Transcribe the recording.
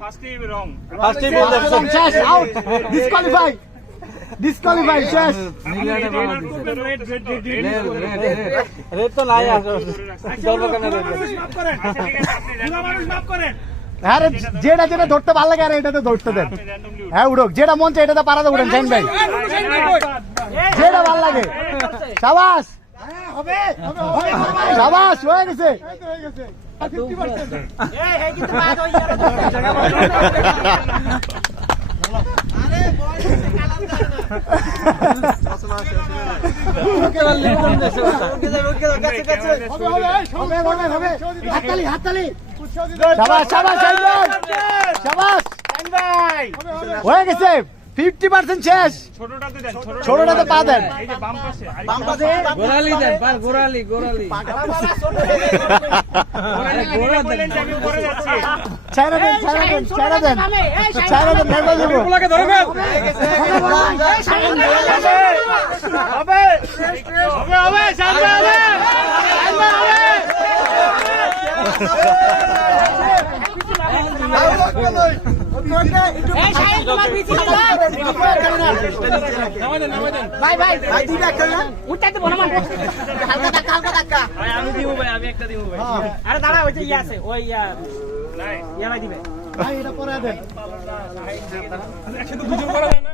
ফার্স্টই রং ফার্স্টে বল দেখছেন শেষ আউট ডিসকোয়ালিফাই ডিসকোয়ালিফাই শেষ রেড তো নাই আর দলবকানে রেড মাফ করেন আচ্ছা ঠিক আছে আপনি মানুষ মাফ করেন আরে যেটা যেটা ধরতে ভালো লাগে আর এটাতে ধরতে দেন হ্যাঁ উড়ক যেটা মন চায় এটাতে পারাতে উড়েন জান ভাই যেটা ভালো লাগে শাবাশ হবে হবে শাবাশ হয়ে গেছে 50% এই হে কিন্তু বাদ হই গেল আরে বয় কালাম যায় না চশমা ওকে বল লিখুন দেশে ওকে কাছে কাছে হবে হবে হাততালি হাততালি শাবাশ শাবাশ শাবাশ শাবাশ ভাই হয়ে গেছে 50% শেষ ছোটটাতে দেন ছোটটাতে পা দেন এই যে বাম পাশে গোরালি দেন পার গোরালি গোরালি গোরা বলেন যে আমি উপরে যাচ্ছি ছাইরা দেন ছাইরা দেন ছাইরা দেন নেবা দেব গুলাকে ধরে ফেল হবে হবে সামনে হবে ভাই ভাই ভাই দিবা খেলনা উঠতে বড় মান হালকা ধাক্কা ভাই আমি দিব ভাই আমি একটা দিব ভাই আরে দাঁড়া ওই যে ইয়া আছে ওই ইয়া নাই ইয়া ভাই দিবে ভাই এটা পরে দেন একসাথে দুজন করা যায় না